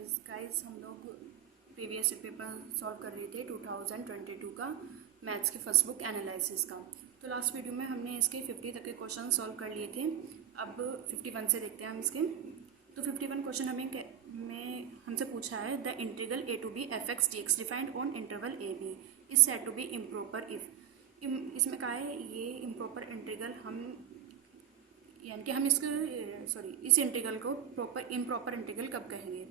Guys हम लोग previous paper solve कर रहे थे 2022 का मैथ्स की फर्स्ट बुक एनालिसिस का। तो लास्ट वीडियो में हमने इसके 50 तक के क्वेश्चन सॉल्व कर लिए थे। अब 51 से देखते हैं हम इसके। तो 51 क्वेश्चन हमसे पूछा है the integral a to b f(x) dx defined on interval a b is said to be improper if. इसमें कहा है ये इम्प्रॉपर इंटीग्रल इस इंटीग्रल को इम्प्रॉपर इंटीग्रल कब कहेंगे।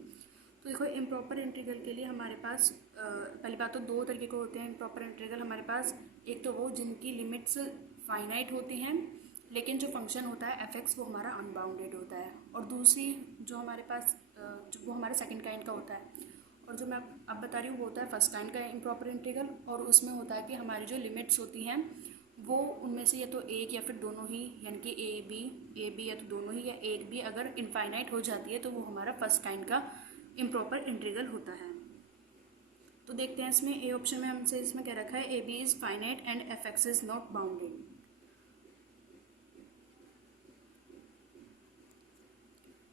तो देखो इम्प्रॉपर इंटीग्रल के लिए हमारे पास पहली बात तो दो तरीके के होते हैं इम्प्रॉपर इंटीग्रल हमारे पास। एक तो वो जिनकी लिमिट्स फाइनाइट होती हैं लेकिन जो फंक्शन होता है f(x) वो हमारा अनबाउंडेड होता है, और दूसरी जो हमारे पास वो हमारे सेकंड काइंड का होता है। और जो मैं अब बता रही हूँ वो होता है फर्स्ट काइंड का इम्प्रॉपर इंटीग्रल, और उसमें होता है कि हमारी जो लिमिट्स होती हैं वो उनमें से या तो एक या फिर दोनों ही, यानी कि ए बी या तो दोनों ही या एक भी अगर इनफाइनाइट हो जाती है तो वो हमारा फर्स्ट काइंड का इम्प्रॉपर इंटीग्रल होता है। तो देखते हैं इसमें ए ऑप्शन में हमसे इसमें क्या रखा है, A B is finite and f(x) is not bounded.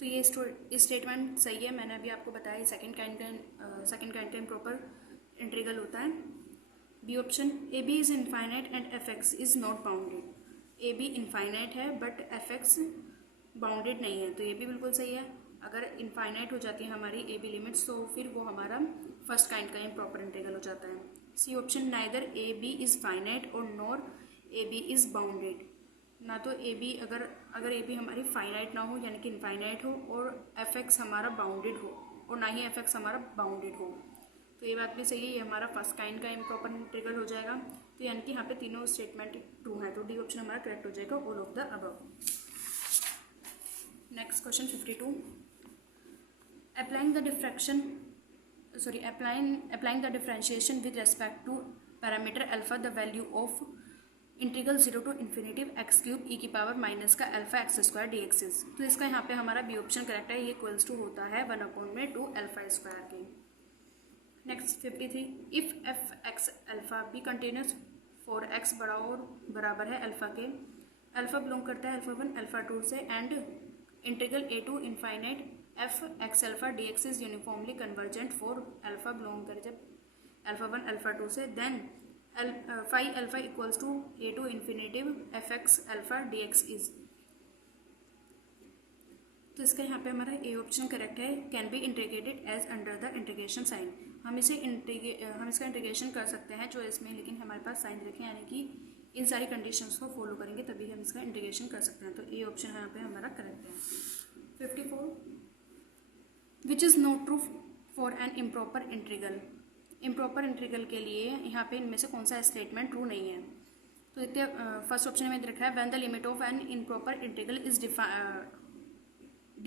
तो ये स्टेटमेंट सही है, मैंने अभी आपको बताया सेकंड काइंड का इम्प्रॉपर इंटीग्रल होता है। B option, A B is infinite and f(x) is not bounded. A B infinite है बट f(x) बाउंडेड नहीं है, तो ये भी बिल्कुल सही है। अगर इनफाइनाइट हो जाती है हमारी ए बी लिमिट्स तो फिर वो हमारा फर्स्ट काइंड का इम्प्रॉपर इंटीग्रल हो जाता है। C option, neither A B is finite और nor A B is bounded. ना तो ए बी अगर ए बी हमारी फाइनाइट ना हो यानी कि इनफाइनाइट हो, और f(x) हमारा बाउंडेड हो, और ना ही f(x) हमारा बाउंडेड हो। तो ये बात भी सही है, ये हमारा फर्स्ट काइंड का इम्प्रॉपर इंटीग्रल हो जाएगा। तो यानी कि यहाँ पे तीनों स्टेटमेंट ट्रू है, तो डी ऑप्शन हमारा करेक्ट हो जाएगा, all of the above. Next question 52, applying the differentiation with respect to parameter alpha, the value of integral 0 to infinity x³ e की पावर माइनस का अल्फा x² dx is। तो इसका यहाँ पे हमारा बी ऑप्शन करेक्ट है, ये equals to होता है 1/2 अल्फा स्क्वायर के। Next 53, if f(x) alpha be continuous for x बड़ा और बराबर है अल्फा के, अल्फा बिलोंग करता है अल्फा 1 अल्फा 2 से, and integral a to infinite f(x) alpha dx is uniformly convergent for alpha belong करे जब अल्फा 1 अल्फा 2 से, then phi alpha equals to a to infinitive f(x) alpha dx is. तो इसका यहाँ पे हमारा ए ऑप्शन करेक्ट है, can be integrated as under the integration sign. हम इसका इंटीग्रेशन कर सकते हैं जो इसमें, लेकिन हमारे पास साइन रखें यानी कि इन सारी कंडीशंस को फॉलो करेंगे तभी हम इसका इंटीग्रेशन कर सकते हैं। तो ए ऑप्शन यहाँ पे हमारा करेक्ट है। 54, which is not true for an improper integral. Improper integral के लिए यहाँ पे इनमें से कौन सा स्टेटमेंट ट्रू नहीं है। तो देखते फर्स्ट ऑप्शन में रखा है when the limit of an improper integral is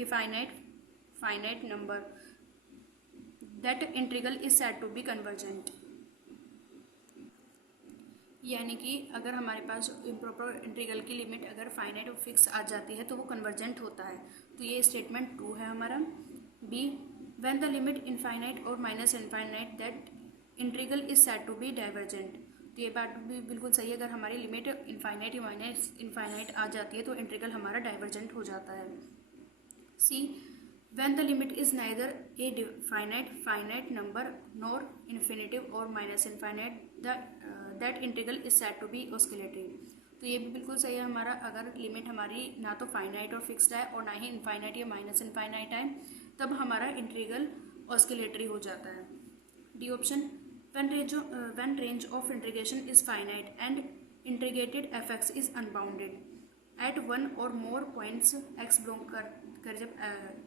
finite number that integral is said to be convergent. यानी कि अगर हमारे पास इम्प्रॉपर इंटीग्रल की लिमिट अगर फाइनाइट और फिक्स आ जाती है तो वो कन्वर्जेंट होता है, तो ये स्टेटमेंट ट्रू है हमारा। B, when the limit infinite और minus infinite that integral is said to be divergent. तो ये बात भी बिल्कुल सही है, अगर हमारी लिमिट इनफाइनाइट या माइनस इनफाइनाइट आ जाती है तो इंटीग्रल हमारा डाइवर्जेंट हो जाता है। सी, when the limit is neither a finite number nor infinitive or minus infinite that integral is said to be oscillatory। तो ये भी बिल्कुल सही है हमारा, अगर लिमिट हमारी ना तो फाइनाइट और फिक्स्ड है और ना ही इनफाइनाइट या माइनस इनफाइनाइट है तब हमारा इंटीग्रल ऑस्किलेटरी हो जाता है। D option, when range of integration is finite and integrated f(x) is unbounded at one or more points x belong कर जब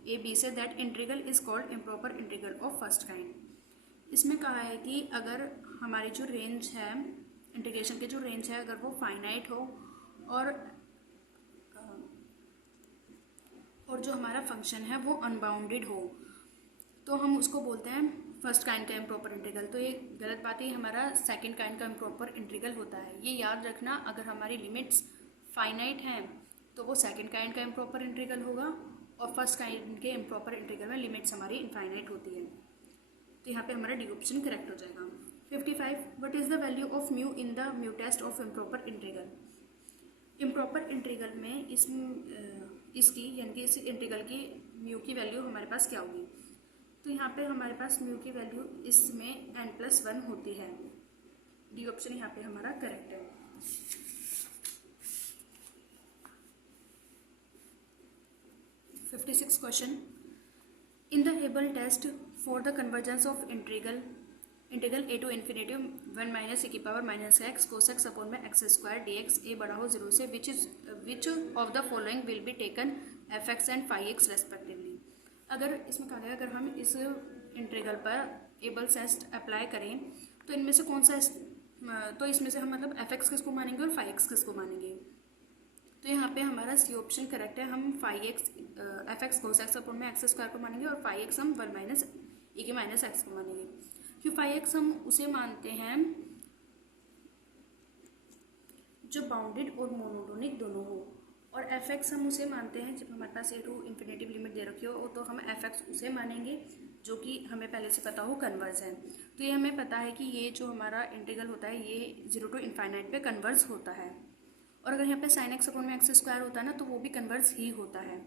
ए बी से, that integral is called improper integral of first kind. इसमें कहा है कि अगर हमारी जो रेंज है इंटीग्रेशन की जो रेंज है अगर वो फाइनाइट हो और जो हमारा फंक्शन है वो अनबाउंडेड हो तो हम उसको बोलते हैं फर्स्ट काइंड का इम्प्रॉपर इंटीग्रल। तो ये गलत बात है, हमारा सेकंड काइंड का इम्प्रॉपर इंटीग्रल होता है। ये याद रखना, अगर हमारी लिमिट्स फाइनाइट हैं तो वो सेकंड काइंड का इम्प्रॉपर इंटीग्रल होगा, और फर्स्ट काइंड के इम्प्रॉपर इंटीग्रल में लिमिट्स हमारी इनफाइनाइट होती है। तो यहाँ पे हमारा डी ऑप्शन करेक्ट हो जाएगा। 55, what is the value of mu in the mu test of improper integral. Improper integral में इसकी यानी कि इस इंटीग्रल की म्यू की वैल्यू हमारे पास क्या होगी। तो यहाँ पे हमारे पास म्यू की वैल्यू इसमें n+1 होती है। डी ऑप्शन यहाँ पे हमारा करेक्ट है। 56 question, in the Abel test for the convergence of integral a to infinity 1 minus e⁻⁻x cos x upon में x² dx a बड़ा हो 0 से which of the following will be taken f(x) and φx respectively. अगर इसमें कहा गया अगर हम इस इंटीग्रल पर एबल टेस्ट अप्लाई करें तो इनमें से कौन सा तो इसमें से हम मतलब f(x) किसको मानेंगे और φx किसको मानेंगे। तो यहाँ पे हमारा सी ऑप्शन करेक्ट है। हम f(x) cos x अपॉन में x² को मानेंगे और φx हम 1 माइनस e⁻x को मानेंगे। क्यों φx हम उसे मानते हैं जो बाउंडेड और मोनोटोनिक दोनों हो, और fx हम उसे मानते हैं जब हमारे पास a टू इन्फिनेटिव लिमिट दे रखी हो तो हम fx उसे मानेंगे जो कि हमें पहले से पता हो कन्वर्ज है। तो ये हमें पता है कि ये जो हमारा इंटीग्रल होता है ये 0 टू इन्फाइनाइट पे कन्वर्ज होता है, और अगर यहाँ पे sin x अपॉन में x² होता है ना तो वो भी कन्वर्ज ही होता है।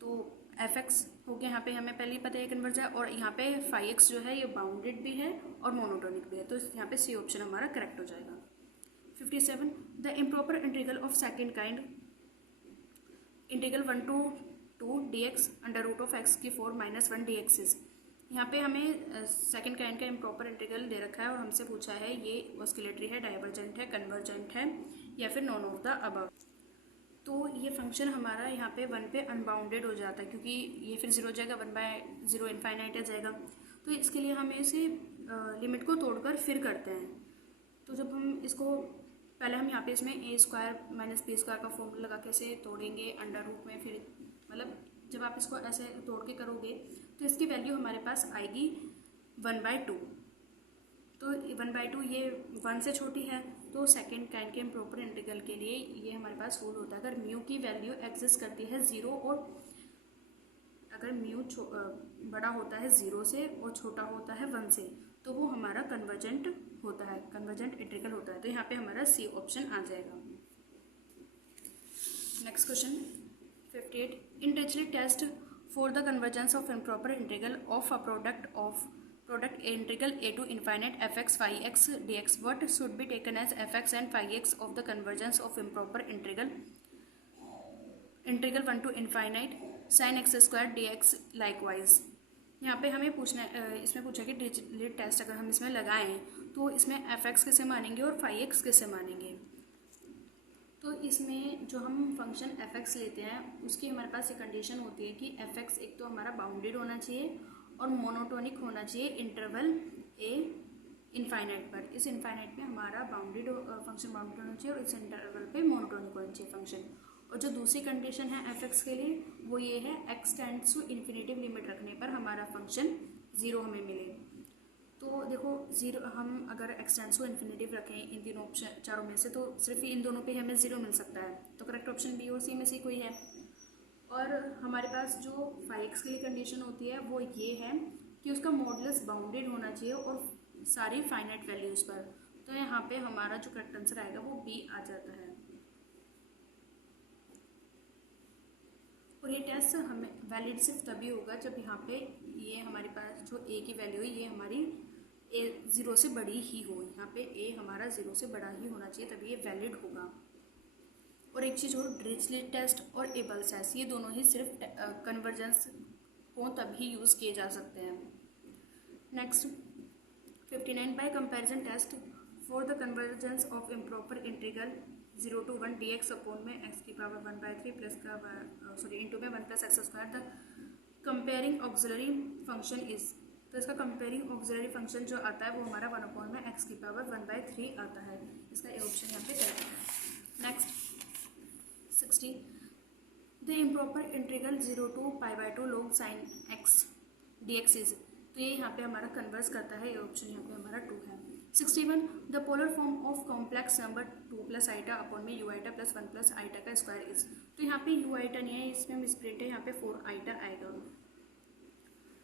तो f(x) हो गया यहाँ पे हमें पहले ही पता है कन्वर्ज है, और यहाँ पे φx जो है ये बाउंडेड भी है और मोनोटोनिक भी है, तो यहाँ पे सी ऑप्शन हमारा करेक्ट हो जाएगा। 57 the improper integral of second kind integral 1 to 2 dx √(x⁴ -1 dx is. यहाँ पे हमें सेकेंड काइंड का इम्प्रॉपर इंटीग्रल दे रखा है और हमसे पूछा है ये ऑस्किलेटरी है, डाइवर्जेंट है, कन्वर्जेंट है या फिर नॉन ऑफ द अबव। तो ये फंक्शन हमारा यहाँ पे 1 पे अनबाउंडेड हो जाता है क्योंकि ये फिर 0 हो जाएगा, 1/0 इन्फाइनाइट आ जाएगा। तो इसके लिए हमें इसे लिमिट को तोड़कर फिर करते हैं। तो जब हम इसको पहले हम यहाँ पे इसमें a² - b² का फॉर्मूला लगा के इसे तोड़ेंगे अंडर रूट में, फिर मतलब जब आप इसको ऐसे तोड़ के करोगे तो इसकी वैल्यू हमारे पास आएगी 1/2। तो 1/2 ये 1 से छोटी है, तो सेकेंड काइंड के इम्प्रॉपर इंटीग्रल के लिए ये हमारे पास रूल होता है अगर म्यू की वैल्यू एग्जिस्ट करती है 0 और अगर म्यू बड़ा होता है 0 से और छोटा होता है 1 से तो वो हमारा कन्वर्जेंट होता है, कन्वर्जेंट इंटीग्रल होता है। तो यहाँ पे हमारा सी ऑप्शन आ जाएगा। Next question 58 in Dirichlet test for the convergence of improper integral of a product integral a to infinite f(x) φx dx what should be taken as f(x) and φx of the convergence of improper integral 1 to infinite sin x² dx likewise। यहाँ पे हमें इसमें पूछा कि Dirichlet test अगर हम इसमें लगाएं तो इसमें f(x) किसे मानेंगे और φx किसे मानेंगे। तो इसमें जो हम फंक्शन f(x) लेते हैं उसकी हमारे पास एक कंडीशन होती है कि f(x) एक तो हमारा बाउंडेड होना चाहिए और मोनोटोनिक होना चाहिए इंटरवल a इनफाइनाइट पर। इस इनफाइनाइट में हमारा बाउंडेड फंक्शन बाउंडेड होना चाहिए और इस इंटरवल पे मोनोटोनिक होना चाहिए फंक्शन। और जो दूसरी कंडीशन है f(x) के लिए वो ये है x tends to infinitive limit रखने पर हमारा फंक्शन 0 हमें मिले। तो देखो 0 हम अगर x टेंड्स टू इन्फिनेटिव रखें इन तीनों ऑप्शन चारों में से तो सिर्फ इन दोनों पे हमें 0 मिल सकता है, तो करेक्ट ऑप्शन बी और सी में से कोई है। और हमारे पास जो φx के लिए कंडीशन होती है वो ये है कि उसका मॉडुलस बाउंडेड होना चाहिए और सारी फाइनाइट वैल्यूज़ पर। तो यहाँ पे हमारा जो करेक्ट आंसर आएगा वो बी आ जाता है। और ये टेस्ट हमें वैलिड सिर्फ तभी होगा जब यहाँ पे ये हमारे पास जो a की वैल्यू है ये हमारी a 0 से बड़ी ही हो। यहाँ पे a हमारा 0 से बड़ा ही होना चाहिए तभी ये वैलिड होगा। और एक चीज़ और डिरिचलेट टेस्ट और एबल टेस्ट ये दोनों ही सिर्फ कन्वर्जेंस को तभी यूज़ किए जा सकते हैं। Next 59 by comparison test for the convergence of improper integral 0 to 1 dx upon में x⁻1/3 प्लस का इंटू में 1 + x² the comparing auxiliary function is. तो इसका कंपेयरिंग ऑक्सिलरी फंक्शन जो आता है वो हमारा 1 अपॉन में x⁻1/3 आता है। इसका ए ऑप्शन यहाँ पे करेक्ट है। Next 60 the improper integral 0 to π/2 log sin x dx is. तो ये यहाँ पे हमारा कन्वर्स करता है, ये ऑप्शन यहाँ पे हमारा 2 है। 61 the polar form of complex number 2 + i upon में u i + 1 + i का स्क्वायर इज। तो यहाँ पे u i नहीं है, इसमें मिसप्रिंट है, यहाँ पे 4 i आएगा।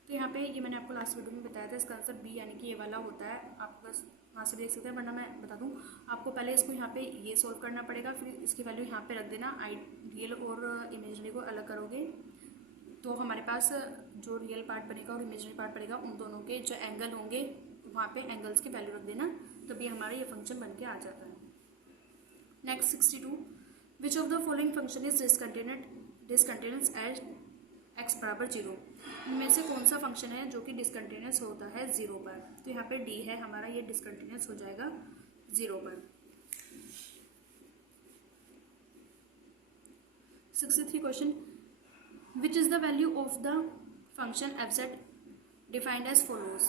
तो यहाँ पे ये मैंने आपको लास्ट वीडियो में बताया था, इसका आंसर बी यानी कि ये वाला होता है। आप बस वहाँ से देख सकते हैं, वरना मैं बता दूँ आपको पहले इसको यहाँ पे ये सॉल्व करना पड़ेगा, फिर इसकी वैल्यू यहाँ पे रख देना, आइडियल और इमेजिनरी को अलग करोगे तो हमारे पास जो रियल पार्ट बनेगा और इमेजिनरी पार्ट बनेगा उन दोनों के जो एंगल होंगे वहाँ पे एंगल्स की वैल्यू रख देना, तभी हमारा ये फंक्शन बन के आ जाता है। Next 62, which of the following function is discontinuous at x बराबर 0। इनमें से कौन सा फंक्शन है जो कि डिसकंटिन्यूअस होता है 0 पर। तो यहाँ पे डी है हमारा, ये डिसकंटिन्यूअस हो जाएगा 0 पर। 63 question, which is the value of the function f z defined as follows.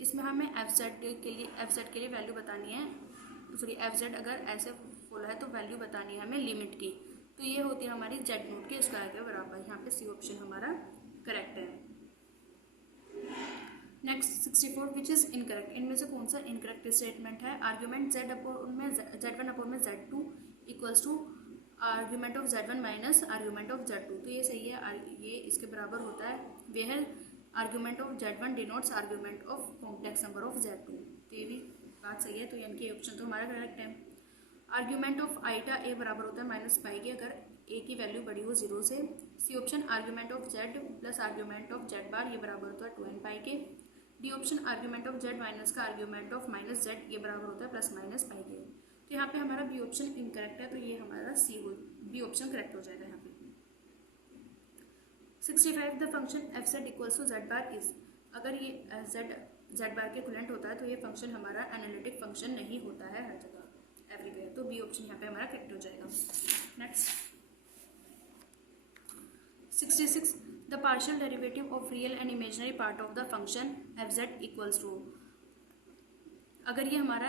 इसमें हमें एफ जेड के लिए वैल्यू बतानी है, सॉरी एफ जेड अगर ऐसे फॉलो है तो वैल्यू बतानी है हमें लिमिट की। तो ये होती है हमारी जेड नोट के स्क्वायर के बराबर। यहाँ पे सी ऑप्शन हमारा करेक्ट है। Next 64, which is incorrect. इनमें से कौन सा इनकरेक्ट स्टेटमेंट है। आर्ग्यूमेंट Z1 अपॉन में Z2 equals to argument of Z1 minus argument of Z2। तो ये सही है, ये इसके बराबर होता है। Where argument of Z1 denotes argument of complex number of Z2। तो ये भी बात सही है, तो यानी कि ऑप्शन तो हमारा करेक्ट है। आर्ग्यूमेंट ऑफ आइटा ए बराबर होता है माइनस पाई के, अगर ए की वैल्यू बड़ी हो 0 से। C option argument of Z plus argument of Z bar ये बराबर होता है 2n पाई के। D option argument of Z minus का आर्ग्यूमेंट ऑफ माइनस जेड ये बराबर होता है प्लस माइनस पाई के। तो यहाँ पे हमारा बी ऑप्शन इनकरेक्ट है, तो ये हमारा बी ऑप्शन करेक्ट हो जाएगा यहाँ पे। 65, the function f z equals to z bar is. अगर ये जेड बार के इक्विवेलेंट होता है तो ये फंक्शन हमारा एनालिटिक फंक्शन नहीं होता है हर जगह एवरीवेयर। तो बी ऑप्शन यहाँ पे हमारा करेक्ट हो जाएगा। Next 66, the partial derivative of real and imaginary part of the function f z equals to. अगर ये हमारा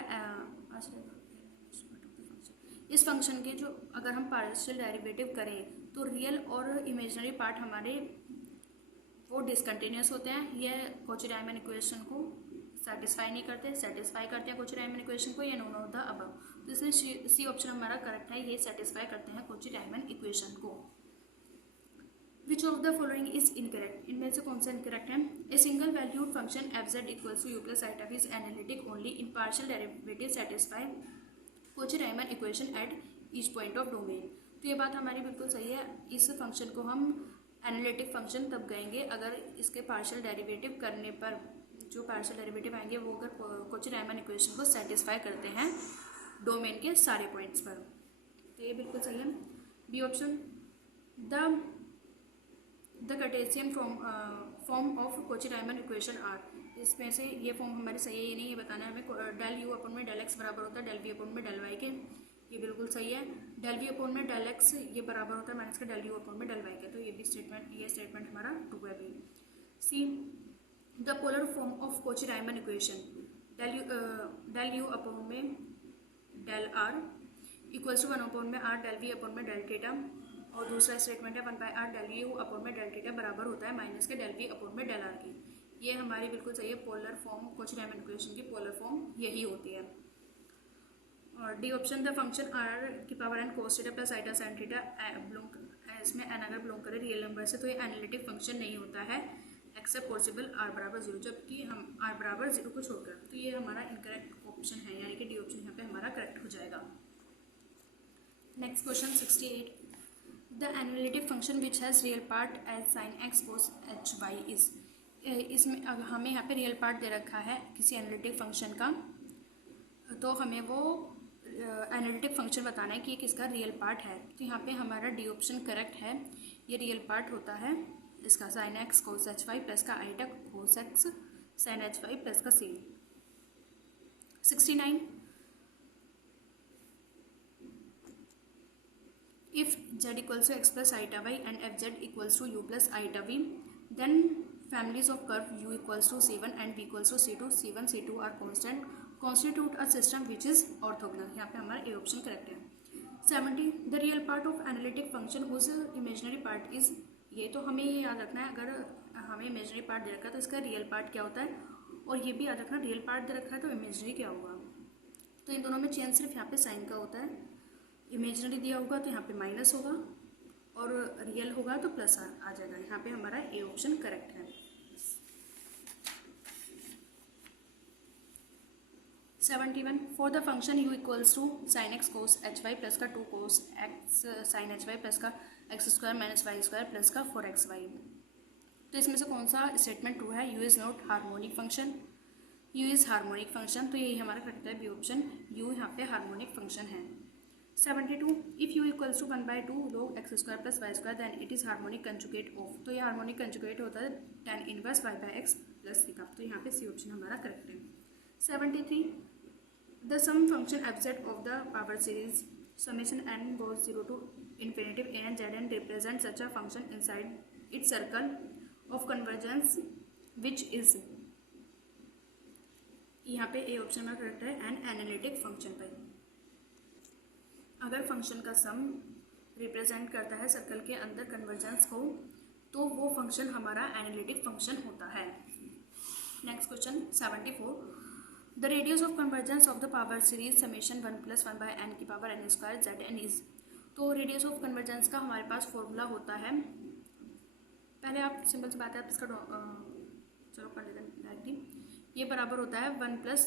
इस फंक्शन के जो अगर हम पार्शियल डेरिवेटिव करें तो रियल और इमेजिनरी पार्ट हमारे वो डिसकंटिन्यूस होते हैं। ये कॉची-रायमन इक्वेशन को सेटिस्फाई नहीं करते, सेटिस्फाई करते हैं कॉची-रायमन इक्वेशन को, ये नोन ऑफ द अबव। तो इसमें सी ऑप्शन हमारा करेक्ट है, ये सेटिस्फाई करते हैं कॉची-रायमन इक्वेशन को। Which of the following is incorrect. इनमें से कौन सा इनकरेक्ट है। A single valued function f z equals to u plus iota is analytic only in partial derivative satisfy Cauchy Riemann equation at each point of domain. तो ये बात हमारी बिल्कुल सही है। इस फंक्शन को हम एनालिटिक फंक्शन तब कहेंगे अगर इसके पार्शियल डेरिवेटिव करने पर जो पार्शियल डेरिवेटिव आएंगे वो अगर कॉची-रायमन इक्वेशन को सेटिस्फाई करते हैं डोमेन के सारे पॉइंट्स पर। तो ये बिल्कुल सही है। B option, the Cartesian form of Cauchy Riemann equation are. इसमें से ये फॉर्म हमारी सही है ये नहीं, ये बताना है हमें। डेल यू अपॉन में डेल एक्स बराबर होता है डेल वी अपॉन में डेल वाई के, ये बिल्कुल सही है। डेल वी अपॉन में डेल एक्स ये बराबर होता है माइनस का डेल यू अपॉन में डेल वाई के, तो ये भी स्टेटमेंट हमारा ट्रू है भी। C, the polar form of Cauchy Riemann equation del U upon में del R equals to 1 upon में आर डेल वी अपॉन में डेल थीटा, और दूसरा स्टेटमेंट है 1 by R del U upon में डेल थीटा बराबर होता है माइनस के डेल वी अपॉन में डेल आर की। ये हमारी बिल्कुल सही है। पोलर फॉर्म कॉची-रायमन इक्वेशन की पोलर फॉर्म यही होती है। और D option, the function R की power N cos theta plus iota sine theta इसमें एन अगर बिलोंग करे रियल नंबर से तो ये एनालिटिक फंक्शन नहीं होता है एक्सेप्ट पॉसिबल आर बराबर 0, जबकि हम आर बराबर 0 को छोड़कर। तो ये हमारा इनकरेक्ट ऑप्शन है, यानी कि डी ऑप्शन यहाँ पे हमारा करेक्ट हो जाएगा। Next question 68, the analytic function which has real part as sine x cos h y is. इसमें हमें यहाँ पे रियल पार्ट दे रखा है किसी एनालिटिक फंक्शन का, तो हमें वो एनालिटिक फंक्शन बताना है कि ये किसका रियल पार्ट है। तो यहाँ पे हमारा डी ऑप्शन करेक्ट है, ये रियल पार्ट होता है इसका sine x cos h y plus का iota cos x sine h y plus का C. 69, if z equals to x plus iota y and f z equals to u plus iota v, then families of curve u equals to c1 and v equals to c2, c1 c2 are constant, constitute a system which is orthogonal। यहाँ पे हमारा A option correct है। 70, the real part of analytic function whose imaginary part is। ये तो हमें ये याद रखना है, अगर हमें इमेजिनरी पार्ट दे रखा है तो इसका रियल पार्ट क्या होता है, और ये भी याद रखना रियल पार्ट दे रखा है तो इमेजिनरी क्या होगा। तो इन दोनों में चेंज सिर्फ यहाँ पे साइन का होता है। इमेजिनरी दिया होगा तो यहाँ पे माइनस होगा और रियल होगा तो प्लस आ जाएगा। यहाँ पे हमारा ए ऑप्शन करेक्ट है। 71, for the function u equals to sine x cos h y plus का 2 cos x sine h y plus का x square minus y square plus का 4 एक्स वाई। तो इसमें से कौन सा स्टेटमेंट ट्रू है? U is not harmonic function, u is harmonic function, तो यही हमारा करेक्ट है बी ऑप्शन, यू यहाँ पे हार्मोनिक फंक्शन है। 72 if u equals to 1/2 log x square plus y square then it is harmonic conjugate of, तो ये harmonic conjugate होता है tan इनवर्स y/x प्लस सी का, तो यहाँ पे सी ऑप्शन हमारा करेक्ट है। 73 द सम फंक्शन एब्सेट of the power series summation n goes 0 to infinitive a n z n represent such a function inside its circle of convergence which is, यहाँ पे A option में correct है N analytic function पर। अगर function का सम represent करता है circle के अंदर कन्वर्जेंस को, तो वो फंक्शन हमारा एनालिटिक फंक्शन होता है। Next question 74 the radius of convergence of the power series summation 1 + 1/n की power n square z n is, तो रेडियस ऑफ कन्वर्जेंस का हमारे पास फॉर्मूला होता है, पहले आप सिंपल सी बात है आप इसका चलो कर लेते हैं डायरेक्टली, ये बराबर होता है 1 +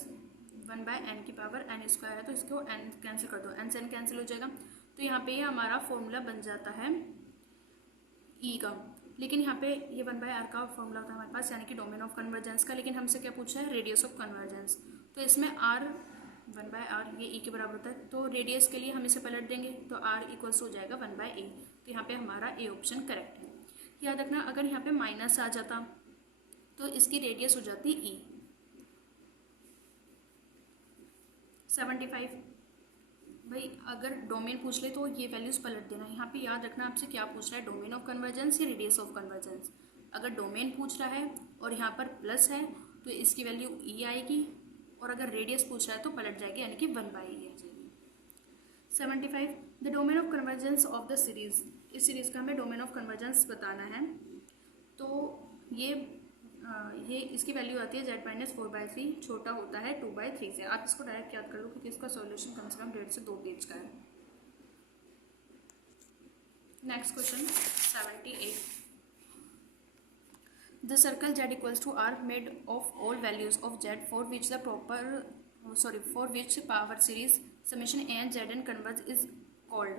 1/n की पावर n स्क्वायर है, तो इसको n कैंसिल कर दो, n से n कैंसिल हो जाएगा, तो यहाँ पे ये हमारा फॉर्मूला बन जाता है ई का। लेकिन यहाँ पे ये 1/r का फॉर्मूला होता है हमारे पास, यानी कि डोमेन ऑफ कन्वर्जेंस का, लेकिन हमसे क्या पूछा है? रेडियस ऑफ कन्वर्जेंस, तो इसमें r 1/r ये e के बराबर होता है, तो रेडियस के लिए हम इसे पलट देंगे, तो r इक्वल्स हो जाएगा 1/a, तो यहाँ पे हमारा ए ऑप्शन करेक्ट है। याद रखना अगर यहाँ पे माइनस आ जाता तो इसकी रेडियस हो जाती e। 75 भाई अगर डोमेन पूछ ले तो ये वैल्यूज पलट देना, यहाँ पे याद रखना आपसे क्या पूछ रहा है, डोमेन ऑफ कन्वर्जेंस या रेडियस ऑफ कन्वर्जेंस। अगर डोमेन पूछ रहा है और यहाँ पर प्लस है तो इसकी वैल्यू ई आएगी, और अगर रेडियस पूछ रहा है तो पलट जाएगी, यानी कि 1/e आ जाएगी। 75 the domain of convergence of the series, इस सीरीज़ का हमें डोमेन ऑफ कन्वर्जेंस बताना है, तो ये इसकी वैल्यू आती है z - 4/3, छोटा होता है 2/3 से। आप इसको डायरेक्ट याद कर लो क्योंकि इसका सॉल्यूशन कम से कम 1.5 से 2 पेज का है। Next question 78 the circle z equals to r made of all values of z for which power series summation an zn converge is called,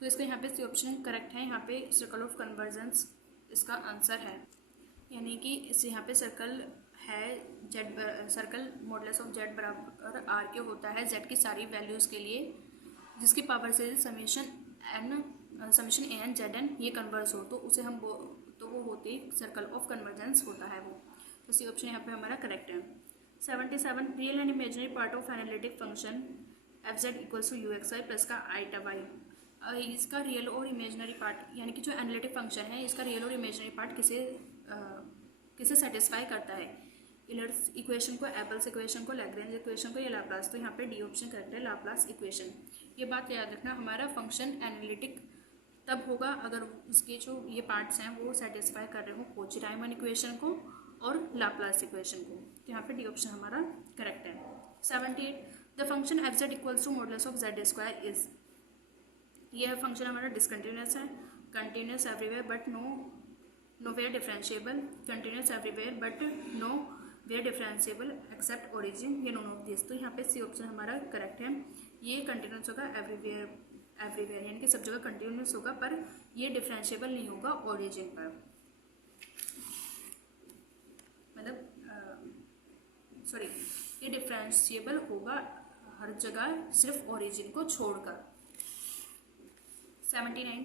तो इसका यहाँ पे सी ऑप्शन करेक्ट है, यहाँ पे सर्कल ऑफ कन्वर्जेंस इसका आंसर है, यानी कि इस यहाँ पे सर्कल है Z, circle modulus of Z बराबर आर के होता है जेड की सारी वैल्यूज़ के लिए, जिसकी power series summation A N Z N ये कन्वर्स हो, तो उसे हम तो वो होती सर्कल ऑफ कन्वर्जेंस होता है वो, तो सी ऑप्शन यहाँ पे हमारा करेक्ट है। 77 real and imaginary part of analytic function f z equals to u x y plus का आईटा वाई, इसका रियल और इमेजिनरी पार्ट यानी कि जो एनालिटिक फंक्शन है इसका रियल और इमेजिनरी पार्ट किसे सेटिस्फाई करता है, यूलर्स इक्वेशन को, एबल्स इक्वेशन को, लैग्रेंज इक्वेशन को या लाप्लास, तो यहाँ पे डी ऑप्शन करेक्ट है, लाप्लास इक्वेशन। ये बात याद रखना हमारा फंक्शन एनालिटिक तब होगा अगर उसके जो ये पार्ट्स हैं वो सेटिस्फाई कर रहे हो कोची-रायमन इक्वेशन को और लाप्लास इक्वेशन को, तो यहाँ पे डी ऑप्शन हमारा करेक्ट है। 78 the function f z equals to modulus of z square is, यह फंक्शन हमारा डिसकंटिन्यूस है, continuous everywhere but nowhere differentiable, continuous everywhere but nowhere differentiable except origin, ये none of this, तो यहाँ पे C option हमारा correct है। ये कंटिन्यूस होगा एवरीवेयर यानी कि सब जगह कंटिन्यूस होगा, पर ये डिफरेंशिएबल नहीं होगा ओरिजिन पर, मतलब सॉरी ये डिफरेंशिएबल होगा हर जगह सिर्फ ओरिजिन को छोड़कर। 79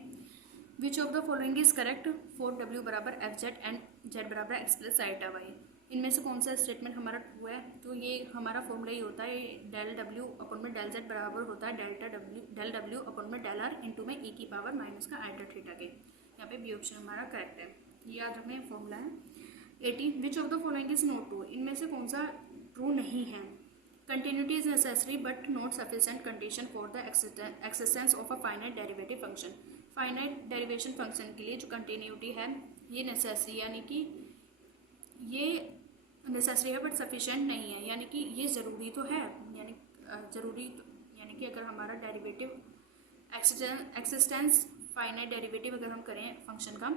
विच of the following is correct for w बराबर एफ जेड एंड z बराबर x प्लस आईटा वाई, इनमें से कौन सा स्टेटमेंट हमारा ट्रू है, तो ये हमारा फॉर्मूला ही होता है डेल w अपॉन में डेल z बराबर होता है डेल w अपॉन में डेल r इंटू में e की पावर माइनस का आईटा थीटा के, यहाँ पे बी ऑप्शन हमारा करेक्ट है, ये याद रखना ये फॉर्मूला है। 80 विच of the following is not true, इनमें से कौन सा ट्रू नहीं है, continuity is necessary but not sufficient condition for the existence of a finite derivative function, finite derivation function के लिए जो कंटिन्यूटी है ये नेसेसरी यानी कि ये नेसेसरी है बट सफिशिएंट नहीं है, यानी कि ये ज़रूरी तो है, यानी यानी कि अगर हमारा डेरिवेटिव एक्सिस्टेंस फाइनाइट डेरिवेटिव अगर हम करें फंक्शन का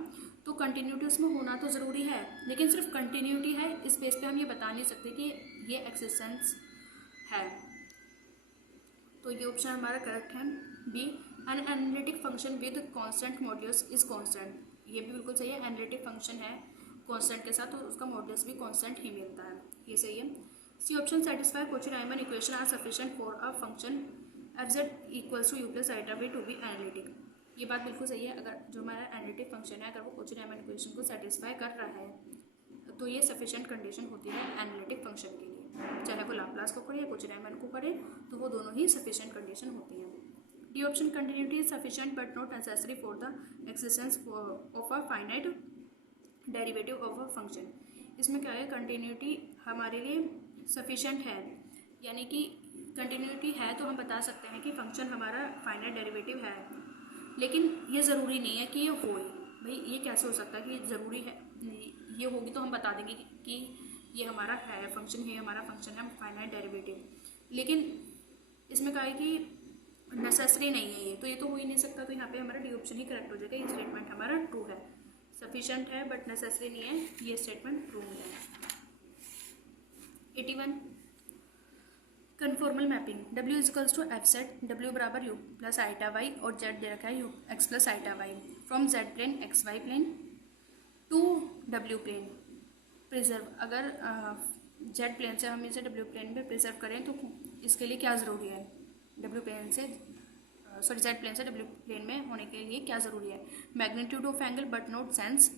तो कंटिन्यूटी उसमें होना तो ज़रूरी है, लेकिन सिर्फ कंटिन्यूटी है इस बेस पे हम ये बता नहीं सकते कि ये एक्सिस्टेंस है, तो ये ऑप्शन हमारा करेक्ट है। B an analytic function with constant modulus is constant, ये भी बिल्कुल सही है, एनालिटिक फंक्शन है कांस्टेंट के साथ, तो उसका मॉडुलस भी कांस्टेंट ही मिलता है। ये सही है। C option satisfy Cauchy Riemann equation are sufficient for a function f z equals to u plus iota v to be analytic. ये बात बिल्कुल सही है। अगर जो हमारा एनालिटिक फंक्शन है, अगर वो कोची-रीमन इक्वेशन को सेटिस्फाई कर रहा है तो ये सफिशिएंट कंडीशन होती है एनालिटिक फंक्शन के लिए। चाहे वो लाप्लास को करे या कोची-रीमन को करे, तो वो दोनों ही सफिशिएंट कंडीशन होती हैं। D option continuity is sufficient but not necessary for the existence of a finite derivative of a function. इसमें क्या है, कंटिन्यूटी हमारे लिए सफिशिएंट है, यानी कि कंटिन्यूटी है तो हम बता सकते हैं कि फंक्शन हमारा फाइनाइट डेरिवेटिव है, लेकिन ये ज़रूरी नहीं है कि ये हो। भाई ये कैसे हो सकता है कि ज़रूरी है, ये होगी तो हम बता देंगे कि ये हमारा है फंक्शन है, हमारा फंक्शन है फाइनाइट डेरिवेटिव, लेकिन इसमें क्या है कि नेसेसरी नहीं है ये, तो ये तो हो ही नहीं सकता। तो यहाँ पे हमारा डी ऑप्शन ही करेक्ट हो जाएगा। ये स्टेटमेंट हमारा ट्रू है, सफिशिएंट है बट नेसेसरी नहीं है, ये स्टेटमेंट ट्रू है। 81 conformal mapping W equals to f set, W बराबर U प्लस आइटा वाई और Z दे रखा है U x plus iota y from Z plane x y plane to W plane preserve. अगर Z प्लेन से हम इसे W प्लेन में प्रिजर्व करें तो इसके लिए क्या ज़रूरी है, W प्लेन से Z प्लेन से W प्लेन में होने के लिए क्या ज़रूरी है, magnitude of angle but not sense.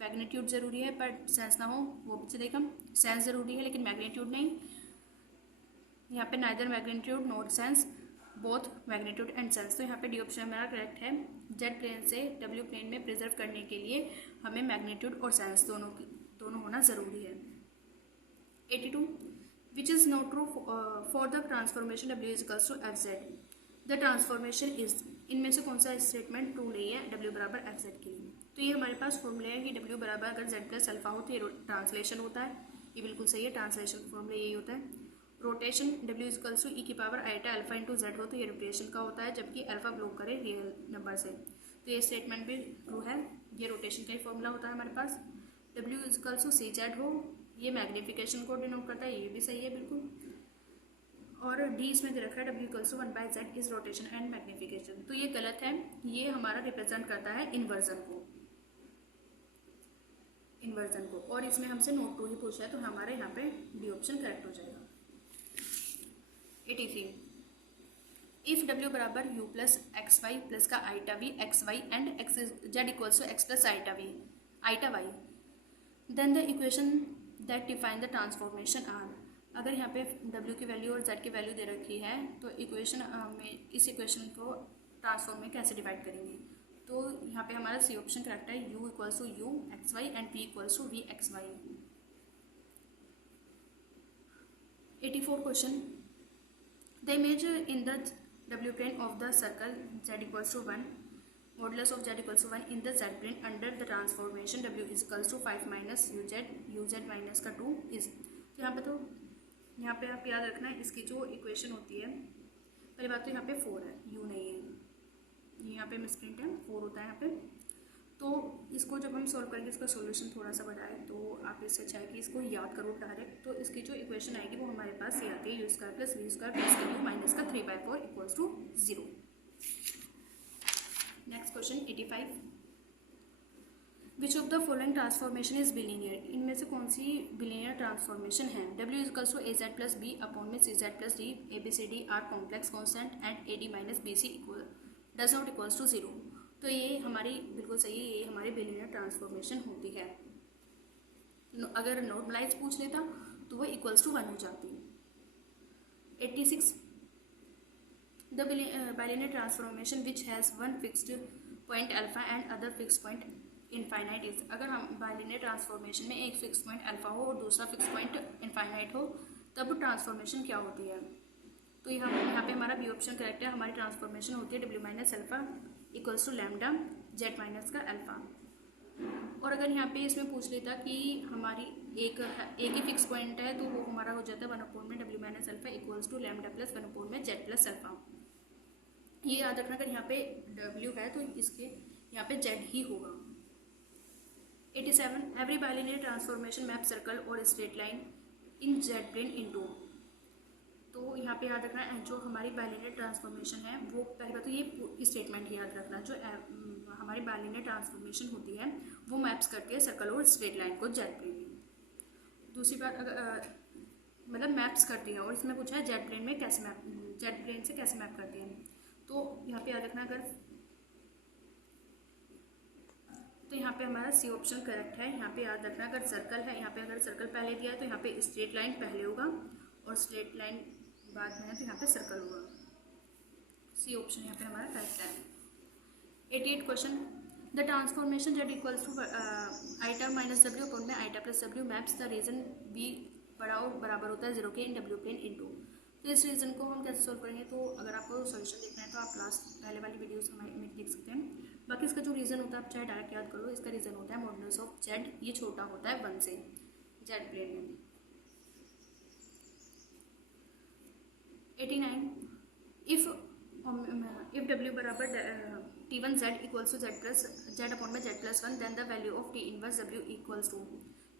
Magnitude ज़रूरी है बट सेंस ना हो, वो भी चलेगा। सेंस ज़रूरी है लेकिन मैग्नीट्यूड नहीं। यहाँ पे neither magnitude not sense, both magnitude and sense. तो यहाँ पे डी ऑप्शन हमारा करेक्ट है। Z प्लेन से W प्लेन में प्रिजर्व करने के लिए हमें मैग्नीट्यूड और सेंस दोनों होना ज़रूरी है। 82 which is not true for the transformation W equals to f z. The transformation is, इनमें से कौन सा स्टेटमेंट ट्रू नहीं है W बराबर एफ जेड के लिए। तो ये हमारे पास फॉर्मूला है कि W बराबर अगर Z प्लस अल्फा हो तो ये ट्रांसलेशन होता है, ये बिल्कुल सही है। ट्रांसलेशन फॉर्मूला यही होता है। Rotation W equals to e की power iota alpha into Z हो तो ये रोटेशन का होता है, जबकि अल्फा ब्लॉक करे रियल नंबर से, तो ये स्टेटमेंट भी ट्रू है। ये रोटेशन का ही फॉर्मूला होता है हमारे पास। W equals to C Z हो, ये मैग्निफिकेशन को डिनोट करता है, ये भी सही है बिल्कुल। और डी इसमें दे रखा है W equals to 1/z is rotation and magnification, तो ये गलत है। ये हमारा रिप्रेजेंट करता है इन्वर्जन को, और इसमें हमसे नोट टू ही पूछा है, तो हमारे यहाँ पे डी ऑप्शन करेक्ट हो जाएगा। 83 इफ W बराबर U plus x y plus का iota v x Y and x z equals to x plus iota y then the equation that define the transformation are. अगर यहाँ पे W की value और Z की value दे रखी है तो इक्वेशन में इस इक्वेशन को ट्रांसफॉर्म में कैसे डिवाइड करेंगे, तो यहाँ पे हमारा सी ऑप्शन करेक्ट है। U equals to U X Y and V equals to V X Y. 84 question the image in the W plane of the circle Z equals to 1 modulus of Z equals to 1 in the Z plane under the transformation W is equals to 5 minus UZ minus का 2 is। तो यहाँ पे आप याद रखना है इसकी जो इक्वेशन होती है, पहली बात तो यहाँ पे 4 है, U नहीं है, ये यहाँ पे मिसप्रिंट है, 4 होता है यहाँ पे। तो इसको जब हम सॉल्व करेंगे, इसका सॉल्यूशन थोड़ा सा बड़ा है, तो आप इससे अच्छा है कि इसको याद करो डायरेक्ट। तो इसकी जो इक्वेशन आएगी वो हमारे पास ये आती है, U² plus V² plus U minus का 3/4 equals to 0। Next question 85 which of the following transformation is bilinear. इनमें से कौन सी बिलीनियर ट्रांसफॉर्मेशन है। W equals to AZ plus B upon में CZ plus D ABCD are complex constant and AD minus BC equal does not equals to 0। तो ये हमारी बिल्कुल सही है, ये हमारी बिलीनियर ट्रांसफॉर्मेशन होती है। अगर नॉर्मलाइज पूछ लेता तो वो इक्वल्स टू 1 हो जाती। 86 the billionaire transformation which has one fixed point alpha and other fix point infinite is. अगर हम बाइलिनियर ट्रांसफॉर्मेशन में एक फिक्स पॉइंट अल्फा हो और दूसरा फिक्स पॉइंट इनफाइनाइट हो, तब ट्रांसफॉर्मेशन क्या होती है। तो यहाँ पे हमारा बी ऑप्शन करेक्ट है। हमारी ट्रांसफॉर्मेशन होती है W minus alpha equals to lambda Z minus का अल्फा। और अगर यहाँ पे इसमें पूछ लेता कि हमारी एक ही फिक्स पॉइंट है, तो वो हमारा हो जाता है 1/में W minus alpha equals to lambda plus 1/में Z प्लस अल्फा। ये याद रखना, अगर यहाँ पे W है तो इसके यहाँ पे Z ही होगा। 87 every bilinear transformation map circle और straight line in Z plane into. तो यहाँ पे याद रखना है जो हमारी बाइलिनियर ट्रांसफॉर्मेशन है वो पहले बात तो ये स्टेटमेंट याद रखना, जो हमारी बाइलिनियर ट्रांसफॉर्मेशन होती है वो मैप्स करती है सर्कल और स्ट्रेट लाइन को जेड प्लेन में। दूसरी बात अगर मतलब मैप्स करती है, और इसमें पूछा है जेड प्लेन में कैसे मैप, जेड प्लेन से कैसे मैप करती है। तो यहाँ पे याद रखना तो यहाँ पे हमारा सी ऑप्शन करेक्ट है। यहाँ पे याद रखना अगर सर्कल है, यहाँ पे अगर सर्कल पहले दिया है तो यहाँ पे स्ट्रेट लाइन पहले होगा और स्ट्रेट लाइन बाद में है तो यहाँ पे सर्कल होगा। सी ऑप्शन यहाँ पे हमारा करेक्ट है। 88 question, the transformation z equals to iota minus डब्ल्यू अपॉन में आइटा प्लस डब्ल्यू मैप्स द रीजन बी बड़ा और बराबर होता है 0 के इन डब्ल्यू प्लेन इन टू। तो इस रीजन को हम कैसे सोल्व करेंगे, तो अगर आपको सॉल्यूशन देखना है तो आप लास्ट पहले वाली वीडियोस हमारे में देख सकते हैं। बाकी इसका जो रीज़न होता है आप चाहे डायरेक्ट याद करो, इसका रीज़न होता है मॉडुलस ऑफ जेड, ये छोटा होता है 1 से जेड प्लेन में। 89, इफ डब्ल्यू बराबर T1 Z equals to z plus z upon में Z plus 1 then the value of T inverse W equals to.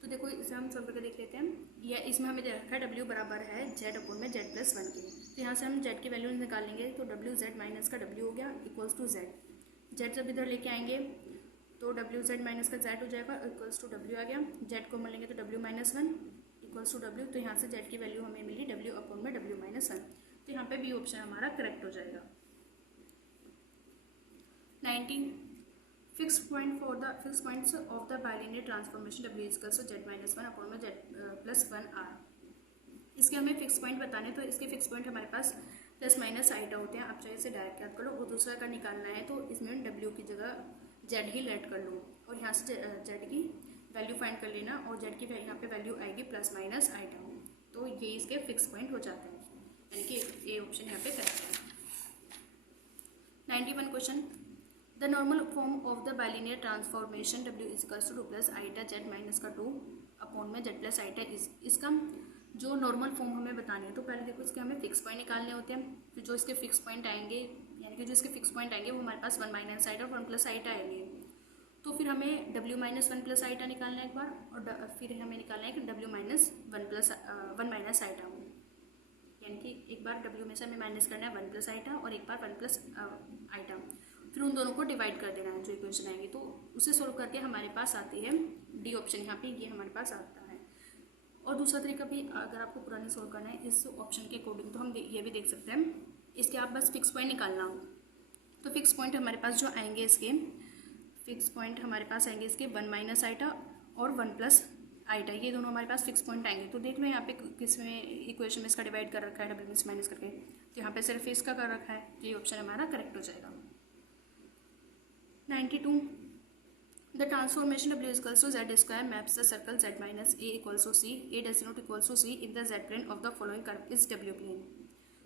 तो देखो इसे हम सॉल्व करके देख लेते हैं। या इसमें हमें दे रखा है W बराबर है जेड अपॉन में जेड प्लस 1 के, तो यहाँ से हम जेड की वैल्यू निकालेंगे तो डब्ल्यू जेड माइनस का W हो गया इक्वल्स टू जेड। जेड जब इधर लेके आएंगे तो डब्ल्यू जेड माइनस का जेड हो जाएगा इक्वल्स टू डब्ल्यू आ गया। जेड को लेंगे तो W minus 1 equals to W, तो यहाँ से जेड की वैल्यू हमें मिली डब्ल्यू अपॉन में डब्ल्यू माइनस 1, तो यहाँ पे बी ऑप्शन हमारा करेक्ट हो जाएगा। 19, fix points of the bilinear transformation W equals to Z minus 1 upon में जेड प्लस 1 आर। इसके हमें फिक्स पॉइंट बताने, तो इसके फिक्स पॉइंट हमारे पास प्लस माइनस आइटा होते हैं। आप चाहे इसे डायरेक्ट याद कर लो, और दूसरा का निकालना है तो इसमें डब्ल्यू की जगह जेड ही लेट कर लो और यहाँ से जेड की वैल्यू फाइंड कर लेना, और जेड की यहाँ पे वैल्यू आएगी प्लस माइनस आइटा, तो ये इसके फिक्स पॉइंट हो जाते हैं, यानी कि ए ऑप्शन यहाँ पे करेक्ट है। 91 question, the normal form of the bilinear transformation W equals to plus eta Z minus का 2 अपॉन में जेड प्लस आइटा इसका जो नॉर्मल फॉर्म हमें बतानी है, तो पहले देखो इसके हमें फिक्स पॉइंट निकालने होते हैं। फिर जो इसके फिक्स पॉइंट आएंगे, यानी कि जो इसके फिक्स पॉइंट आएंगे वो हमारे पास 1 माइनस आइटा और 1 प्लस आइटा आएंगे, तो फिर हमें w माइनस 1 प्लस आइटा निकालना है एक बार, और फिर हमें निकालना है कि w माइनस 1 माइनस आइटा, यानी कि एक बार w में से हमें माइनस करना है 1 प्लस आइटा और एक बार 1 प्लस आइटा, फिर उन दोनों को डिवाइड कर देना है जो इक्वेशन आएंगे, तो उसे सोल्व करके हमारे पास आती है डी ऑप्शन, यहाँ पे ये हमारे पास आता है। और दूसरा तरीका भी अगर आपको पुराने सोल्व करना है इस ऑप्शन के अकॉर्डिंग, तो हम ये भी देख सकते हैं। इसके आप बस फिक्स पॉइंट निकालना हो, तो फिक्स पॉइंट हमारे पास जो आएंगे इसके फिक्स पॉइंट हमारे पास आएंगे इसके 1 माइनस आइटा और 1 प्लस आइटा, ये दोनों हमारे पास फिक्स पॉइंट आएंगे। तो देख लो यहाँ पे किस में इक्वेशन में इसका डिवाइड कर रखा है डब्ल्यू में माइनस करके, तो यहाँ पे सिर्फ इसका कर रखा है, ये ऑप्शन हमारा करेक्ट हो जाएगा। 92, the transformation W is equals to Z square maps the circle Z minus A equals to C, A does not equals to C if the Z plane of the following curve is W plane।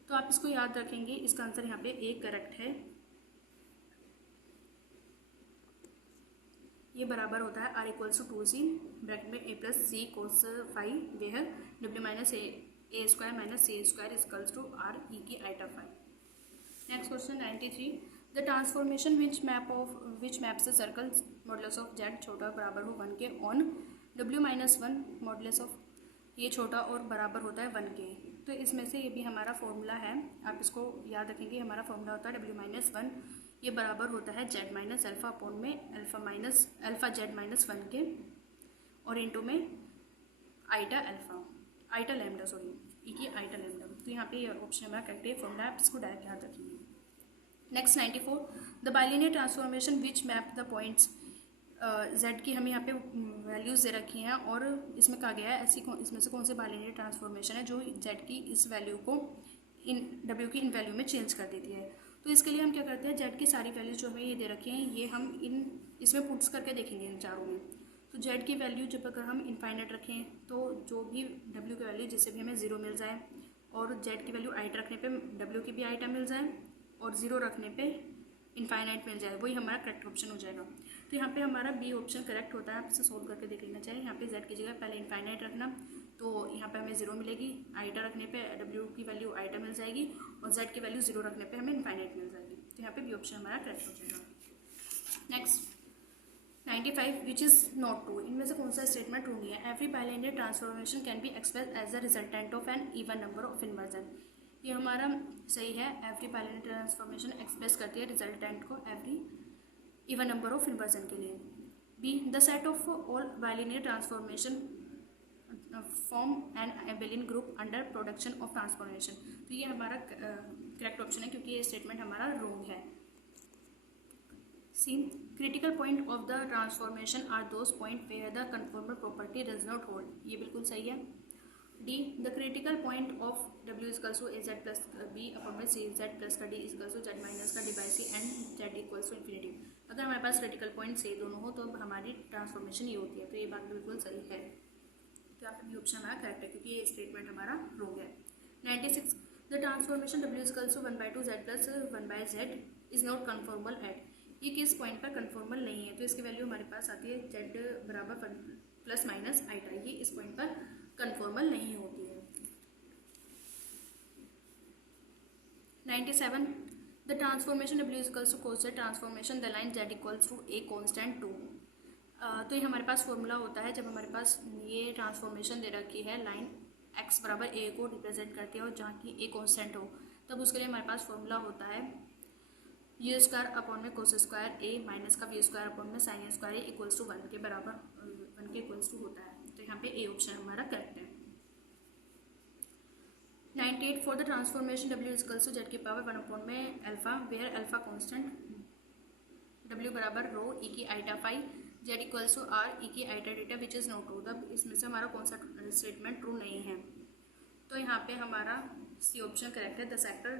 तो आप इसको याद रखेंगे, इसका answer यहाँ पे A correct है। ये बराबर होता है R equals to 2C bracket में A plus C cos phi where W minus A square minus C square equals to R E की iota phi. Next question 93, the transformation which maps the circle modulus of Z छोटा बराबर हो 1 के on W minus 1 modulus of ये छोटा और बराबर होता है 1 के। तो इसमें से ये भी हमारा फॉर्मूला है, आप इसको याद रखेंगे। हमारा फॉर्मूला होता है W माइनस 1, ये बराबर होता है जेड माइनस अल्फ़ा अपॉन में अल्फ़ा जेड माइनस 1 के, और इंटू में आइटा लैम्डा सॉरी ई की आइटा लैम्डा। तो यहाँ पे ऑप्शन हमारा करेक्ट है, फॉर्मूला आप इसको डायरेक्ट याद रखेंगे। Next 94, the bilinear transformation which map the points Z की हमें यहाँ पे वैल्यूज़ दे रखी हैं, और इसमें कहा गया है इसमें से कौन से बाइलिनियर ट्रांसफॉर्मेशन है जो जेड की इस वैल्यू को डब्ल्यू की इन वैल्यू में चेंज कर देती है। तो इसके लिए हम क्या करते हैं, जेड की सारी वैल्यूज जो हमें ये दे रखी हैं ये हम इसमें पुट्स करके देखेंगे इन चारों में। तो जेड की वैल्यू जब अगर हम इनफाइनाइट रखें तो जो भी डब्ल्यू की वैल्यू जिससे भी हमें 0 मिल जाए, और जेड की वैल्यू आइटा रखने पे डब्ल्यू की भी आइटा मिल जाए, और 0 रखने पे इनफाइनाइट मिल जाए, वही हमारा करेक्ट ऑप्शन हो जाएगा। तो यहाँ पे हमारा बी ऑप्शन करेक्ट होता है, आप इसे सोल्व करके देख लेना चाहिए। यहाँ पे जेड की जगह पहले इनफाइनाइट रखना, तो यहाँ पे हमें 0 मिलेगी, आइटा रखने पे डब्ल्यू की वैल्यू आइटा मिल जाएगी, और जेड की वैल्यू 0 रखने पे हमें इनफाइनाइट मिल जाएगी। तो यहाँ पे बी ऑप्शन हमारा करेक्ट हो जाएगा। Next 95, which is not true, इनमें से कौन सा स्टेटमेंट ट्रू नहीं है। Every bilinear transformation can be express as a resultant of an even number of inversion. ये हमारा सही है। एवरी बाइनरी ट्रांसफॉर्मेशन एक्सप्रेस करती है रिजल्टेंट को every even number of inversion के लिए। B the set of all binary transformation form an abelian group under production of transformation. तो ये हमारा करेक्ट ऑप्शन है क्योंकि ये स्टेटमेंट हमारा रॉन्ग है। C critical point of the transformation are those point where the conformal property does not hold, ये बिल्कुल सही है। D the critical point of W equals to a z plus b upon में c z plus का d equals to Z minus का d by c and z equals to infinity. अगर हमारे पास critical point से दोनों हो तो हमारी ट्रांसफॉर्मेशन ये होती है, तो ये बात बिल्कुल सही है। तो यहाँ पे भी ऑप्शन हमारा करेक्ट है क्योंकि ये स्टेटमेंट हमारा रॉन्ग है। 96 the transformation W equals to 1/2 Z plus 1/z is not conformal at, ये किस पॉइंट पर कन्फॉर्मल नहीं है, तो इसकी वैल्यू हमारे पास आती है जेड बराबर प्लस माइनस आईटा, ये इस पॉइंट पर कन्फॉर्मल नहीं होती है। 97 the transformation W equals to cos z transformation the line z equals to a constant 2। तो ये हमारे पास फॉर्मूला होता है जब हमारे पास ये ट्रांसफॉर्मेशन दे रखी है, लाइन x बराबर a को रिप्रेजेंट करती है और जहाँ की a कांस्टेंट हो, तब उसके लिए हमारे पास फॉर्मूला होता है u स्क्वायर अपॉन में cos स्क्वायर a माइनस का v स्क्वायर अपॉन में sin square a equals to 1 के बराबर 1 के इक्वल्स टू होता है। तो यहाँ पे ए ऑप्शन हमारा करेक्ट है। 98 for the transformation W equals to z की पावर 1 अपॉन में alpha where alpha constant W बराबर रो ई की iota phi z equals to r e की iota theta which is not true. तब इसमें से हमारा कौन सा स्टेटमेंट ट्रू नहीं है, तो यहाँ पे हमारा सी ऑप्शन करेक्ट है। द सेक्टर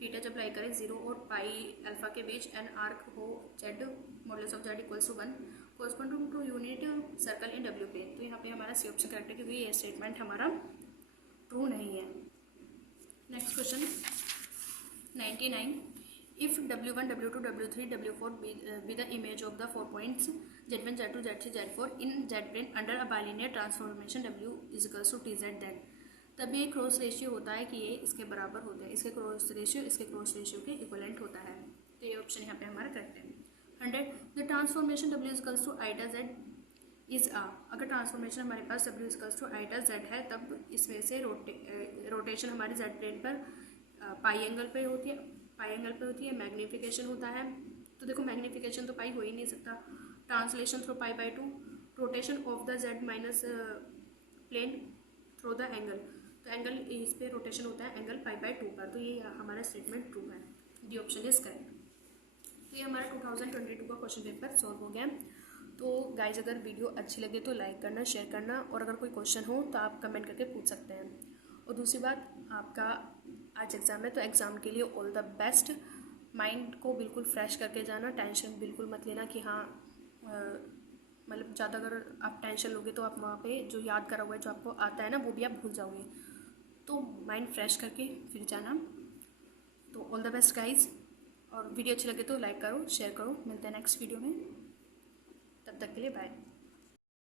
थीटा जब लाई करें 0 और पाई अल्फा के बीच एन आर्क हो Z modulus of Z equals to 1 corresponding to unit circle in W पे, तो यहाँ पे हमारा सी ऑप्शन करेक्ट है क्योंकि ये स्टेटमेंट हमारा ट्रू नहीं है। Next question 99 if W1 W2 W3 W4 be the image of the 4 points Z1 Z2 Z3 Z4 in Z plane under a bilinear transformation W is equals to TZ then, तब ये cross ratio होता है कि ये इसके बराबर होता है, इसके क्रॉस रेशियो इसके क्रॉस रेशियो के इक्वलेंट होता है। तो ये ऑप्शन यहाँ पे हमारा करेक्ट है। 100 the transformation W equals to iota Z is ah, अगर ट्रांसफॉर्मेशन हमारे पास W equals to iota Z है तब इसमें से रोटेशन हमारे Z प्लेन पर पाई एंगल पे होती है, पाई एंगल पे होती है, मैग्नीफिकेशन होता है। तो देखो मैग्नीफिकेशन तो पाई हो ही नहीं सकता, translation through pi by 2, rotation of the Z minus plane through the angle, तो एंगल इस पे रोटेशन होता है एंगल पाई बाई 2 पर, तो ये हमारा स्टेटमेंट ट्रू है। D option is correct. तो ये हमारा 2022 का क्वेश्चन पेपर सॉल्व हो गया। तो गाइज अगर वीडियो अच्छी लगे तो लाइक करना, शेयर करना, और अगर कोई क्वेश्चन हो तो आप कमेंट करके पूछ सकते हैं। और दूसरी बात, आपका आज एग्ज़ाम है तो एग्ज़ाम के लिए ऑल द बेस्ट। माइंड को बिल्कुल फ्रेश करके जाना, टेंशन बिल्कुल मत लेना कि हाँ मतलब ज़्यादा अगर आप टेंशन लोगे तो आप वहाँ पे जो याद करा हुआ है जो आपको आता है ना वो भी आप भूल जाओगे। तो माइंड फ्रेश करके फिर जाना। तो ऑल द बेस्ट गाइज, और वीडियो अच्छी लगे तो लाइक करो, शेयर करो। मिलते हैं नेक्स्ट वीडियो में, तब तक के लिए बाय।